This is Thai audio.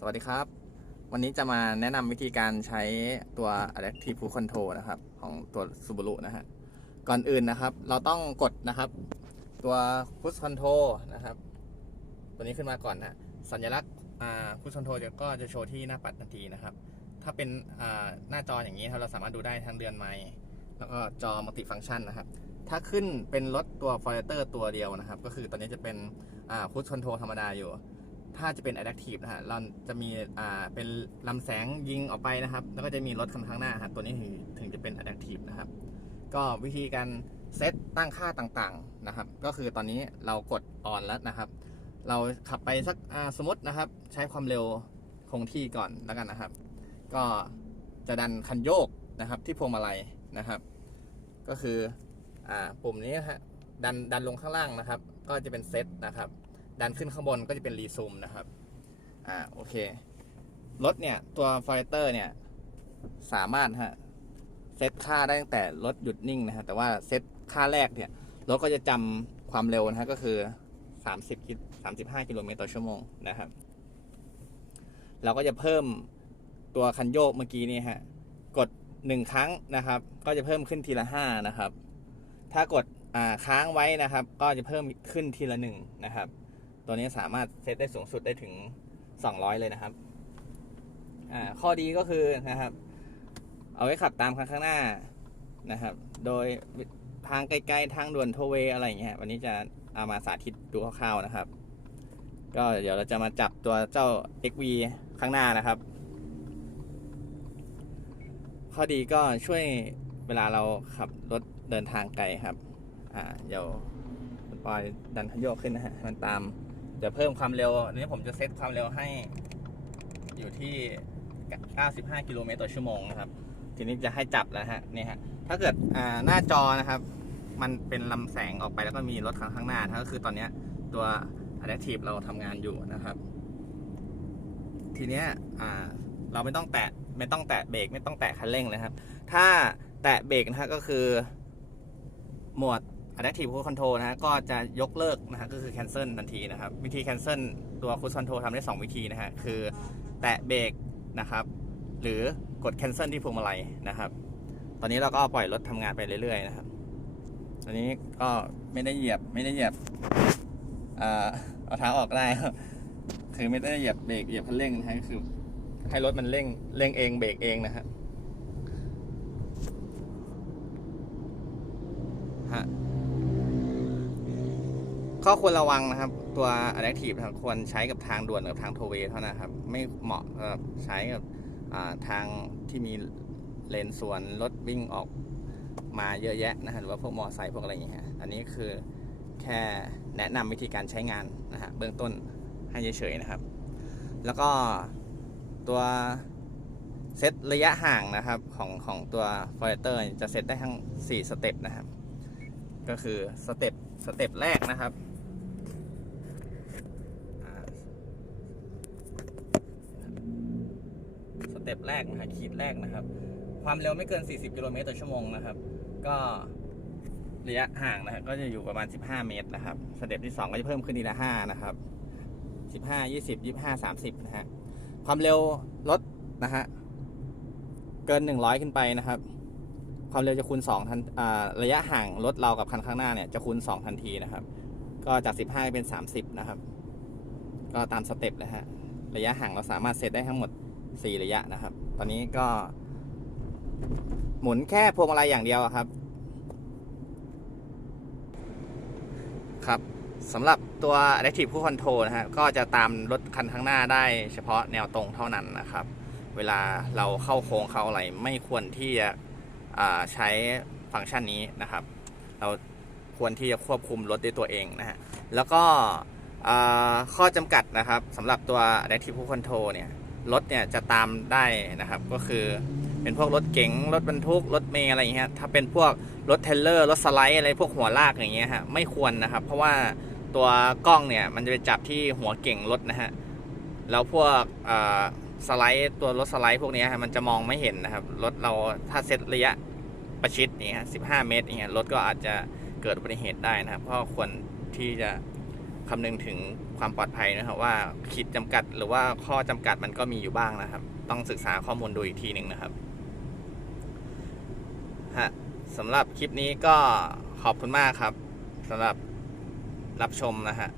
สวัสดีครับ วันนี้จะมาแนะนำวิธีการใช้ตัว Adaptive Cruise Control นะครับ ของตัว Subaru นะฮะ ก่อนอื่นนะครับ เราต้องกดนะครับ ตัว Cruise Control นะครับ ตัวนี้ขึ้นมาก่อนนะสัญลักษณ์ Cruise Control จะก็จะโชว์ที่หน้าปัดทันทีนะครับ ถ้าเป็นหน้าจออย่างนี้ครับเราสามารถดูได้ทั้งเดือนไมล์แล้วก็จอมัลติฟัง c t ชันนะครับ ถ้าขึ้นเป็นรถตัว f o r e s t e r ตัวเดียวนะครับ ก็คือตอนนี้จะเป็น Cruise Control ธรรมดาอยู่ ถ้าจะเป็น Adaptive นะฮะเราจะมีอ่าเป็นลำแสงยิงออกไปนะครับ แล้วก็จะมีรถคันข้างหน้าครับตัวนี้ถึงถึงจะเป็น Adaptive นะครับ ก็วิธีการเซตตั้งค่าต่างๆนะครับ ก็คือตอนนี้เรากดออนแล้วนะครับ เราขับไปสักสมมตินะครับ ใช้ความเร็วคงที่ก่อนแล้วกันนะครับ ก็จะดันคันโยกนะครับที่พวงมาลัยนะครับ ก็คืออ่าปุ่มนี้ฮะดันดันลงข้างล่างนะครับ ก็จะเป็นเซตนะครับ ดันขึ้นข้างบนก็จะเป็นรีซูมนะครับ อ่าโอเค รถเนี่ย ตัว f o r e s t e r เนี่ย สามารถฮะเซตค่าได้ตั้งแต่รถหยุดนิ่งนะฮะแต่ว่าเซตค่าแรกเนี่ยรถก็จะจำความเร็วนะฮะก็คือ 30กิ35กิโลเมตรต่อชั่วโมงนะครับ เราก็จะเพิ่มตัวคันโยกเมื่อกี้นี่ฮะกด1ครั้งนะครับ ก็จะเพิ่มขึ้นทีละ5นะครับ ถ้ากดอ่าค้างไว้นะครับ ก็จะเพิ่มขึ้นทีละ1นะครับ ตัวนี้สามารถเซตได้สูงสุดได้ถึง 200 เลยนะครับ อ่า ข้อดีก็คือนะครับ เอาไว้ขับตามคันข้างหน้านะครับ โดยทางไกลๆ ทางด่วนโทเวอะไรอย่างเงี้ย วันนี้จะเอามาสาธิตดูคร่าวๆนะครับ ก็เดี๋ยวเราจะมาจับตัวเจ้า XV ข้างหน้านะครับ ข้อดีก็ช่วยเวลาเราขับรถเดินทางไกลครับ อ่า เดี๋ยวคุณปอยดันขยโยกขึ้นนะฮะ มันตาม จะเพิ่มความเร็วอันนี้ผมจะเซตความเร็วให้อยู่ที่ 95 กิโลเมตรต่อชั่วโมงนะครับ ทีนี้จะให้จับแล้วฮะ นี่ฮะ ถ้าเกิดหน้าจอนะครับ มันเป็นลำแสงออกไปแล้วก็มีรถข้างข้างหน้านะก็คือตอนนี้ตัว Adaptive เราทำงานอยู่นะครับ ทีเนี้ยเราไม่ต้องแตะไม่ต้องแตะเบรกไม่ต้องแตะคันเร่งเลยครับ ถ้าแตะเบรกนะฮะก็คือ หมวด Adaptive Cruise Control นะฮะก็จะยกเลิกนะฮะก็คือ cancel ทันทีนะครับ วิธี cancel ตัว Cruise Control ทำได้ 2 วิธีนะฮะ คือแตะเบรกนะครับ หรือกด cancel ที่พวงมาลัยนะครับ ตอนนี้เราก็ปล่อยรถทำงานไปเรื่อย ๆ นะครับ ตอนนี้ก็ไม่ได้เหยียบไม่ได้เหยียบเออเอาเท้าออกได้คือไม่ได้เหยียบเบรกเหยียบคันเร่งนะฮะคือ ให้รถมันเร่งเร่งเองเบรกเองนะฮะฮะ ข้อควรระวังนะครับ ตัว Adaptive นะครับควรใช้กับทางด่วนกับทางโทเวเท่านั้นครับ ไม่เหมาะกับใช้กับทางที่มีเลนสวนรถวิ่งออกมาเยอะแยะนะฮะหรือว่าพวกมอไซค์พวกอะไรอย่างเงี้ยอันนี้คือแค่แนะนำวิธีการใช้งานนะฮะเบื้องต้นให้เฉยๆนะครับ แล้วก็ตัวเซตระยะห่างนะครับของของตัว f o r e s t e r จะเซตได้ทั้ง 4 สเต็ปนะครับ ก็คือสเต็ปสเต็ปแรกนะครับอ่าส เต็ปแรกนะฮะขีดแรกนะครับ ความเร็วไม่เกิน 40 กิโลเมตรต่อชั่วโมงนะครับ ก็ระยะห่างนะครับก็จะอยู่ประมาณ 15 เมตรนะครับ สเต็ปที่ 2 ก็จะเพิ่มขึ้นทีละ5นะครับ 15 20 25 30 นะฮะ ความเร็วรถนะฮะ เกิน 100 ขึ้นไปนะครับ ความเร็วจะคูณ2ทันอ่าระยะห่างรถเรากับคันข้างหน้าเนี่ยจะคูณ 2 ทันทีนะครับ ก็จาก 15 เป็น 30 นะครับ ก็ตามสเต็ปเลยฮะ ระยะห่างเราสามารถเซตได้ทั้งหมด 4ระยะนะครับ ตอนนี้ก็ หมุนแค่พวงมาลัยอย่างเดียวครับ ครับสำหรับตัว Adaptive Cruise Control นะฮะก็จะตามรถคันข้างหน้าได้เฉพาะแนวตรงเท่านั้นนะครับ เวลาเราเข้าโค้งเข้าอะไรไม่ควรที่จะใช้ฟังก์ชันนี้นะครับ เราควรที่จะควบคุมรถด้วยตัวเองนะฮะแล้วก็ข้อจำกัดนะครับสำหรับตัว Adaptive Cruise Control เนี่ย รถเนี่ยจะตามได้นะครับ ก็คือเป็นพวกรถเก๋งรถบรรทุกรถเมล์อะไรอย่างเงี้ยถ้าเป็นพวกรถเทเลอร์รถสไลด์อะไรพวกหัวลากอย่างเงี้ยฮะไม่ควรนะครับ เพราะว่าตัวกล้องเนี่ยมันจะไปจับที่หัวเก่งรถนะฮะแล้วพวกอ่าสไลด์ตัวรถสไลด์พวกนี้ฮะมันจะมองไม่เห็นนะครับรถเราถ้าเซตระยะประชิดอย่างเงี้ย15เมตรอย่างเงี้ยรถก็อาจจะเกิดอุบัติเหตุได้นะครับก็ควรที่จะ คำนึงถึงความปลอดภัยนะครับว่าขีดจำกัดหรือว่าข้อจำกัดมันก็มีอยู่บ้างนะครับ ต้องศึกษาข้อมูลดูอีกทีหนึ่งนะครับฮะสำหรับคลิปนี้ก็ขอบคุณมากครับสำหรับรับชมนะฮะ